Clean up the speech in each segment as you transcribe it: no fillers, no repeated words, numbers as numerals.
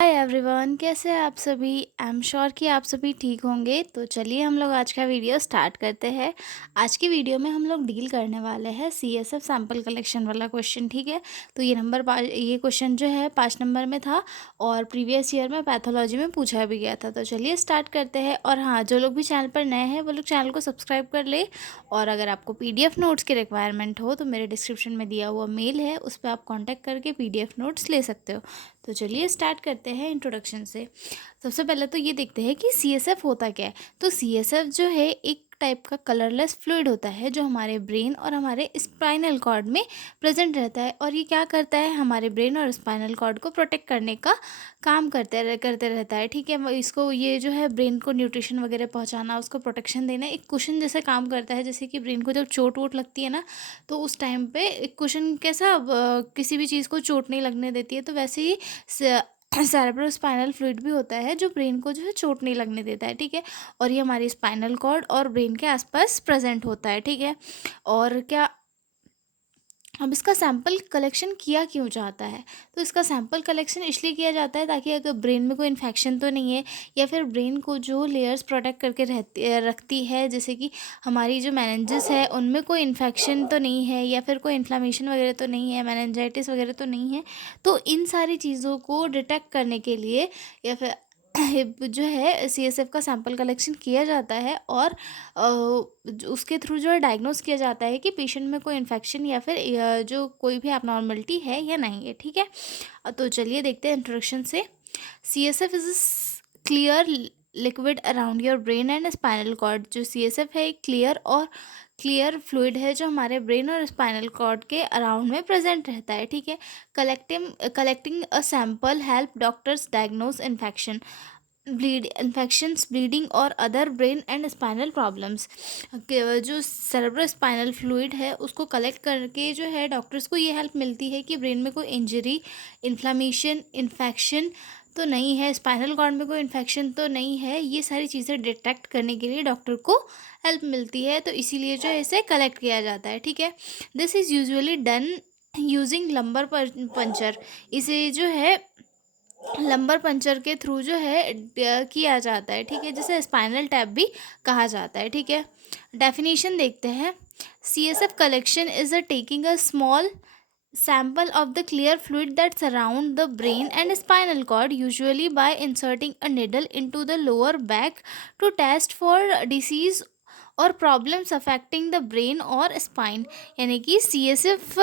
Hi everyone, कैसे हैं आप सभी। आई एम श्योर कि आप सभी ठीक होंगे। तो चलिए हम लोग आज का वीडियो स्टार्ट करते हैं। आज की वीडियो में हम लोग डील करने वाले हैं सीएसएफ सैंपल कलेक्शन वाला क्वेश्चन। ठीक है, तो ये क्वेश्चन जो है 5 नंबर में था और प्रीवियस ईयर में पैथोलॉजी में पूछा भी गया था। तो चलिए स्टार्ट करते हैं। और हाँ, जो लोग भी चैनल पर नए हैं वो लोग चैनल को सब्सक्राइब कर ले। और अगर आपको पीडीएफ नोट्स की रिक्वायरमेंट हो तो मेरे डिस्क्रिप्शन में दिया हुआ मेल है, उस पर आप कॉन्टैक्ट करके पीडीएफ नोट्स ले सकते हो। तो चलिए स्टार्ट करते हैं इंट्रोडक्शन से। सबसे पहले तो ये देखते हैं कि सीएसएफ होता क्या है। तो सीएसएफ जो है एक टाइप का कलरलेस फ्लूइड होता है जो हमारे ब्रेन और हमारे स्पाइनल कॉर्ड में प्रेजेंट रहता है। और ये क्या करता है, हमारे ब्रेन और स्पाइनल कॉर्ड को प्रोटेक्ट करने का काम करते रहता है। ठीक है, इसको ये जो है ब्रेन को न्यूट्रिशन वगैरह पहुंचाना, उसको प्रोटेक्शन देना, एक कुशन जैसे काम करता है। जैसे कि ब्रेन को जब चोट वोट लगती है ना, तो उस टाइम पे एक कुशन कैसा किसी भी चीज़ को चोट नहीं लगने देती है, तो वैसे ही सेरेब्रोस्पाइनल फ्लूइड भी होता है जो ब्रेन को जो है चोट नहीं लगने देता है। ठीक है, और ये हमारी स्पाइनल कॉर्ड और ब्रेन के आसपास प्रेजेंट होता है। ठीक है, और क्या अब इसका सैंपल कलेक्शन किया क्यों जाता है। तो इसका सैंपल कलेक्शन इसलिए किया जाता है ताकि अगर ब्रेन में कोई इन्फेक्शन तो नहीं है, या फिर ब्रेन को जो लेयर्स प्रोटेक्ट करके रखती है, जैसे कि हमारी जो मेनिंजेस है उनमें कोई इन्फेक्शन तो नहीं है, या फिर कोई इन्फ्लामेशन वगैरह तो नहीं है, मेनिंजाइटिस वगैरह तो नहीं है। तो इन सारी चीज़ों को डिटेक्ट करने के लिए या फिर जो है सीएसएफ का सैंपल कलेक्शन किया जाता है। और उसके थ्रू जो है डायग्नोस किया जाता है कि पेशेंट में कोई इन्फेक्शन या फिर जो कोई भी एबनॉर्मलिटी है या नहीं है। ठीक है, तो चलिए देखते हैं इंट्रोडक्शन से। CSF is clear liquid around your brain and spinal cord. जो सीएसएफ है एक क्लियर फ्लूइड है जो हमारे ब्रेन और स्पाइनल कॉर्ड के अराउंड में प्रेजेंट रहता है। ठीक है, collecting a sample help doctors diagnose infections, bleeding और other brain and spinal problems. जो सेरेब्रो स्पाइनल फ्लूइड है उसको कलेक्ट करके जो है डॉक्टर्स को ये हेल्प मिलती है कि ब्रेन में कोई इंजरी, इन्फ्लामेशन, इन्फेक्शन तो नहीं है, स्पाइनल कॉर्ड में कोई इन्फेक्शन तो नहीं है। ये सारी चीज़ें डिटेक्ट करने के लिए डॉक्टर को हेल्प मिलती है, तो इसीलिए जो है इसे कलेक्ट किया जाता है। ठीक है, this is usually done using lumbar puncture. इसे जो है लंबर पंचर के थ्रू जो है किया जाता है। ठीक है, जिसे स्पाइनल टैप भी कहा जाता है। ठीक है, डेफिनेशन देखते हैं। CSF collection is a taking a small sample of the clear fluid that surround the brain and spinal cord, usually by inserting a needle into the lower back to test for disease और problems affecting the brain और spine. यानी कि C S F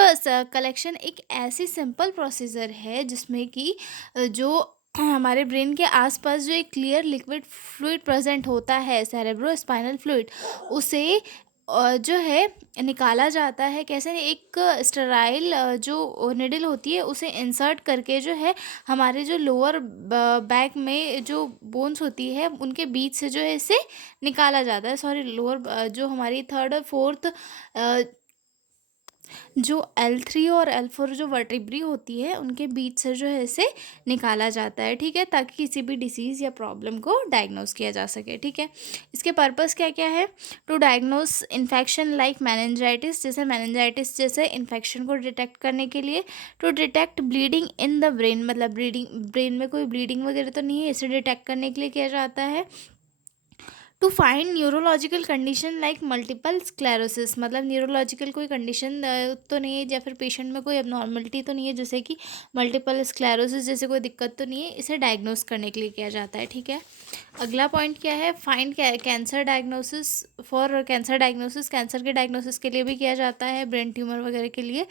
collection एक ऐसी simple procedure है जिसमें कि जो हमारे ब्रेन के आसपास जो एक क्लियर लिक्विड फ्लूइड प्रेजेंट होता है, सेरेब्रो स्पाइनल फ्लूइड, उसे जो है निकाला जाता है। कैसे, एक स्टेराइल जो निडल होती है उसे इंसर्ट करके जो है हमारे जो लोअर बैक में जो बोन्स होती है उनके बीच से जो है इसे निकाला जाता है। सॉरी, लोअर जो हमारी थर्ड और फोर्थ जो L3 और L4 जो वर्टिब्री होती है उनके बीच से जो है इसे निकाला जाता है। ठीक है, ताकि किसी भी डिसीज़ या प्रॉब्लम को डायग्नोस किया जा सके। ठीक है, इसके पर्पस क्या क्या है। To diagnose infection like meningitis, जैसे इन्फेक्शन को डिटेक्ट करने के लिए। To detect bleeding in the brain, मतलब ब्रेन में कोई ब्लीडिंग वगैरह तो नहीं है, इसे डिटेक्ट करने के लिए किया जाता है। To find neurological condition like multiple sclerosis, मतलब न्यूरोलॉजिकल कोई कंडीशन तो नहीं है, या फिर पेशेंट में कोई एबनॉर्मलिटी तो नहीं है, जैसे कि मल्टीपल स्क्लेरोसिस जैसे कोई दिक्कत तो नहीं है, इसे डायग्नोस करने के लिए किया जाता है। ठीक है, अगला पॉइंट क्या है। Find cancer diagnosis, for cancer diagnosis, cancer के डायग्नोसिस के लिए भी किया जाता है, ब्रेन ट्यूमर वगैरह के लिए।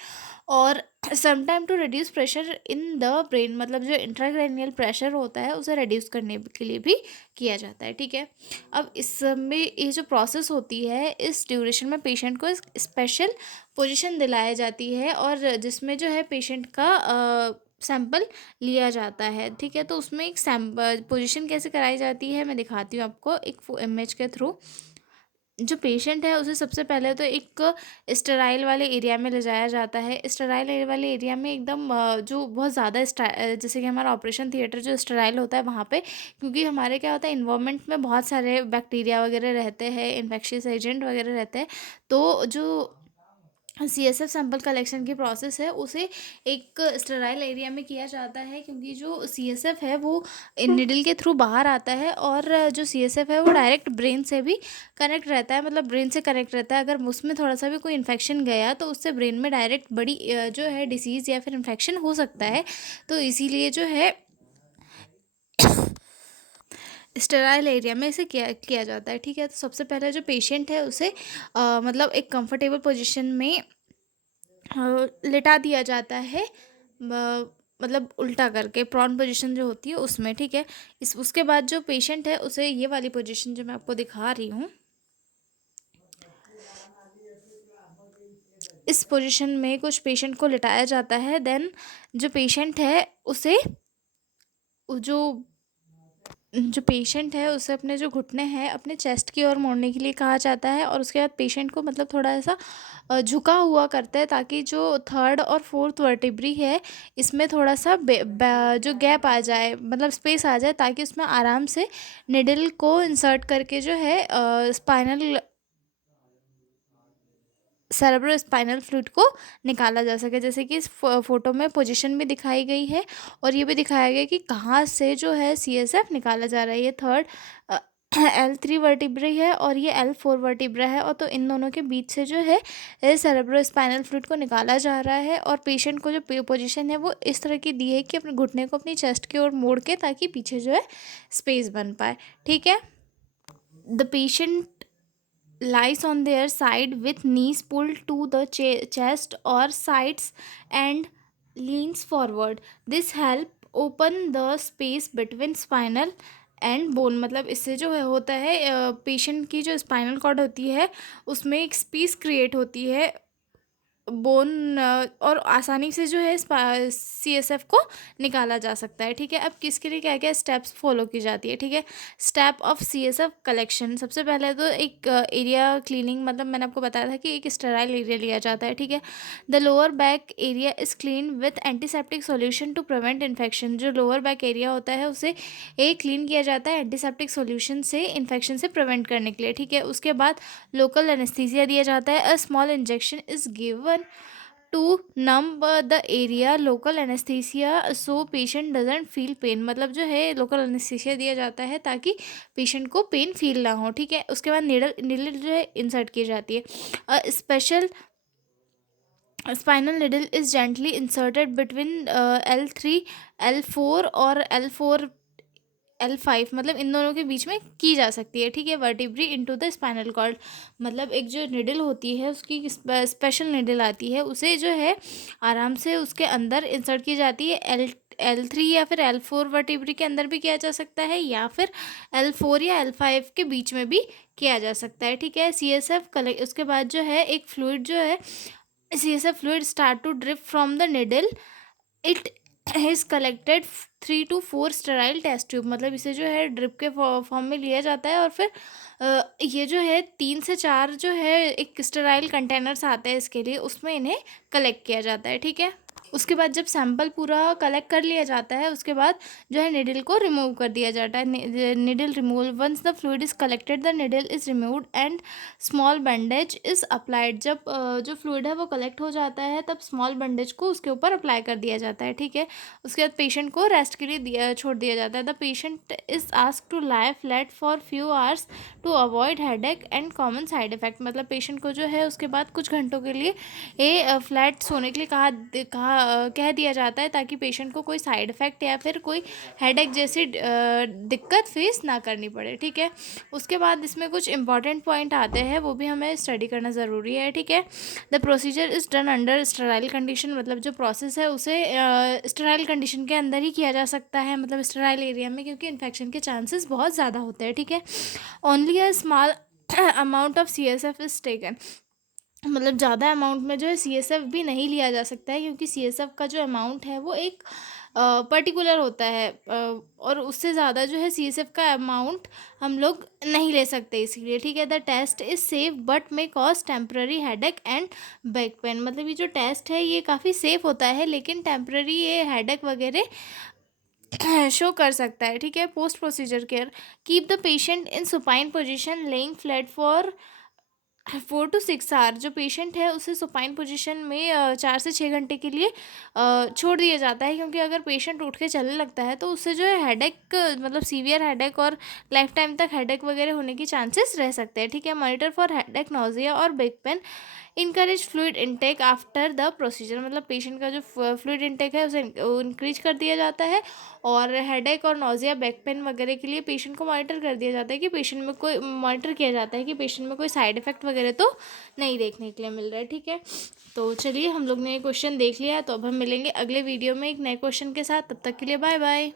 और sometime to reduce pressure in the brain, मतलब जो इंट्राक्रैनियल प्रेशर होता है उसे रिड्यूस करने के लिए भी किया जाता है। ठीक है, अब इसमें ये जो प्रोसेस होती है, इस ड्यूरेशन में पेशेंट को स्पेशल पोजीशन दिलाई जाती है और जिसमें जो है पेशेंट का सैंपल लिया जाता है। ठीक है, तो उसमें एक सैंपल पोजीशन कैसे कराई जाती है मैं दिखाती हूँ आपको एक इमेज के थ्रू। जो पेशेंट है उसे सबसे पहले तो एक स्टेराइल वाले एरिया में ले जाया जाता है। स्टेराइल वाले एरिया में एकदम जो बहुत ज़्यादा जैसे कि हमारा ऑपरेशन थिएटर जो स्टेराइल होता है वहाँ पे, क्योंकि हमारे क्या होता है इन्वायरमेंट में बहुत सारे बैक्टीरिया वगैरह रहते हैं, इन्फेक्शियस एजेंट वगैरह रहते हैं। तो जो सीएसएफ सैंपल कलेक्शन की प्रोसेस है उसे एक स्टेराइल एरिया में किया जाता है, क्योंकि जो सीएसएफ है वो निडल के थ्रू बाहर आता है, और जो सीएसएफ है वो डायरेक्ट ब्रेन से भी कनेक्ट रहता है, मतलब ब्रेन से कनेक्ट रहता है। अगर उसमें थोड़ा सा भी कोई इन्फेक्शन गया तो उससे ब्रेन में डायरेक्ट बड़ी जो है डिसीज़ या फिर इन्फेक्शन हो सकता है। तो इसीलिए जो है स्टेराइल एरिया में इसे किया किया जाता है, ठीक है। तो सबसे पहले जो पेशेंट है उसे मतलब एक कंफर्टेबल पोजीशन में लिटा दिया जाता है, मतलब उल्टा करके प्रॉन पोजीशन जो होती है उसमें, ठीक है। इस उसके बाद जो पेशेंट है उसे ये वाली पोजीशन जो मैं आपको दिखा रही हूँ, इस पोजीशन में कुछ पेशेंट को लिटाया जाता है। देन जो पेशेंट है उसे जो जो पेशेंट है उसे अपने जो घुटने हैं अपने चेस्ट की ओर मोड़ने के लिए कहा जाता है, और उसके बाद पेशेंट को मतलब थोड़ा ऐसा झुका हुआ करता है, ताकि जो थर्ड और फोर्थ वर्टिब्री है इसमें थोड़ा सा जो गैप आ जाए, मतलब स्पेस आ जाए, ताकि उसमें आराम से निडल को इंसर्ट करके जो है स्पाइनल सेरेब्रो स्पाइनल फ्लूइड को निकाला जा सके, जैसे कि इस फोटो में पोजीशन भी दिखाई गई है, और ये भी दिखाया गया कि कहाँ से जो है सीएसएफ निकाला जा रहा है। ये थर्ड L3 वर्टिब्रा है और ये L4 वर्टिब्रा है, और तो इन दोनों के बीच से जो है सेरेब्रो स्पाइनल फ्लूइड को निकाला जा रहा है। और पेशेंट को जो पोजीशन है वो इस तरह की दी है कि अपने घुटने को अपनी चेस्ट की ओर मोड़ के, ताकि पीछे जो है स्पेस बन पाए, ठीक है। The patient lies on their side with knees pulled to the chest or sides and leans forward. This help open the space between spinal and bone, मतलब इससे जो है होता है पेशेंट की जो स्पाइनल कॉर्ड होती है उसमें एक स्पेस क्रिएट होती है बोन, और आसानी से जो है सीएसएफ को निकाला जा सकता है, ठीक है। अब किसके लिए क्या क्या स्टेप्स फॉलो की जाती है, ठीक है। स्टेप ऑफ सीएसएफ कलेक्शन, सबसे पहले तो एक एरिया क्लीनिंग, मतलब मैंने आपको बताया था कि एक स्टेराइल एरिया लिया जाता है, ठीक है। The lower back area is clean with antiseptic solution to prevent infection. जो लोअर बैक एरिया होता है उसे क्लीन किया जाता है एंटीसेप्टिक सॉल्यूशन से इन्फेक्शन से प्रिवेंट करने के लिए, ठीक है। उसके बाद लोकल एनेस्थीसिया दिया जाता है। A small injection is given to numb the area, local anesthesia so patient doesn't feel pain, मतलब जो है लोकल एनेस्थीसिया दिया जाता है ताकि पेशेंट को पेन फील ना हो, ठीक है। उसके बाद नीडल नीडल जो है इंसर्ट की जाती है। Special spinal needle is gently inserted between L3 L4 और L5, मतलब इन दोनों के बीच में की जा सकती है, ठीक है। Vertebrae into the spinal cord, मतलब एक जो निडल होती है उसकी स्पेशल निडल आती है, उसे जो है आराम से उसके अंदर इंसर्ट की जाती है। L3 या फिर L4 वर्टिब्री के अंदर भी किया जा सकता है, या फिर L4 या L5 के बीच में भी किया जा सकता है, ठीक है। सीएसएफ कलेक्ट, उसके बाद जो है एक फ्लूइड जो है CSF fluid start to drip from the needle. It is collected 3 to 4 sterile test tube, मतलब इसे जो है ड्रिप के फॉर्म में लिया जाता है, और फिर ये जो है 3 से 4 जो है एक स्टेराइल कंटेनर्स आते हैं इसके लिए, उसमें इन्हें कलेक्ट किया जाता है, ठीक है। उसके बाद जब सैंपल पूरा कलेक्ट कर लिया जाता है उसके बाद जो है निडल को रिमूव कर दिया जाता है। Needle removal, once the fluid is collected the needle is removed and small bandage is applied. जब जो फ्लूइड है वो कलेक्ट हो जाता है तब स्मॉल बैंडेज को उसके ऊपर अप्लाई कर दिया जाता है, ठीक है। उसके बाद पेशेंट को रेस्ट के लिए छोड़ दिया जाता है। The patient is asked to lie flat for few hours to avoid headache and common side effect, मतलब पेशेंट को जो है उसके बाद कुछ घंटों के लिए फ्लैट सोने के लिए कह दिया जाता है, ताकि पेशेंट को कोई साइड इफ़ेक्ट या फिर कोई हेडेक जैसी दिक्कत फेस ना करनी पड़े, ठीक है। उसके बाद इसमें कुछ इंपॉर्टेंट पॉइंट आते हैं, वो भी हमें स्टडी करना ज़रूरी है, ठीक है। The procedure is done under sterile condition, मतलब जो प्रोसेस है उसे स्टेराइल कंडीशन के अंदर ही किया जा सकता है, मतलब स्टेराइल एरिया में, क्योंकि इन्फेक्शन के चांसेस बहुत ज़्यादा होते हैं, ठीक है। Only a small amount of CSF is taken, मतलब ज़्यादा अमाउंट में जो है सीएसएफ भी नहीं लिया जा सकता है, क्योंकि सीएसएफ का जो अमाउंट है वो एक पर्टिकुलर होता है, और उससे ज़्यादा जो है सीएसएफ का अमाउंट हम लोग नहीं ले सकते इसीलिए, ठीक है। The test is safe but may cause temporary headache and back pain, मतलब ये जो टेस्ट है ये काफ़ी सेफ होता है लेकिन टेम्प्ररी ये हेडेक वगैरह शो कर सकता है, ठीक है। Post procedure care, keep the patient in supine position laying flat for 4 to 6 hour जो पेशेंट है उसे सुपाइन पोजीशन में 4 से 6 घंटे के लिए छोड़ दिया जाता है, क्योंकि अगर पेशेंट उठ के चलने लगता है तो उससे जो है हेडेक, मतलब सीवियर हेडेक और लाइफ टाइम तक हेडेक वगैरह होने की चांसेस रह सकते हैं। ठीक है, मॉनिटर फॉर हेडेक, नोजिया और back pain, encourage fluid intake after the procedure, मतलब पेशेंट का जो फ्लूइड इनटेक है उसे इंक्रीज कर दिया जाता है। और हेडेक और नोजिया, बैक पेन वगैरह के लिए पेशेंट को मॉनिटर कर दिया जाता है कि पेशेंट में कोई, मॉनिटर किया जाता है कि पेशेंट में कोई साइड इफ़ेक्ट वगैरह तो नहीं देखने के लिए मिल रहा है। ठीक है, तो चलिए हम लोग ने ये क्वेश्चन देख लिया है, तो अब हम मिलेंगे अगले वीडियो में एक नए क्वेश्चन के साथ। तब तक के लिए बाय बाय।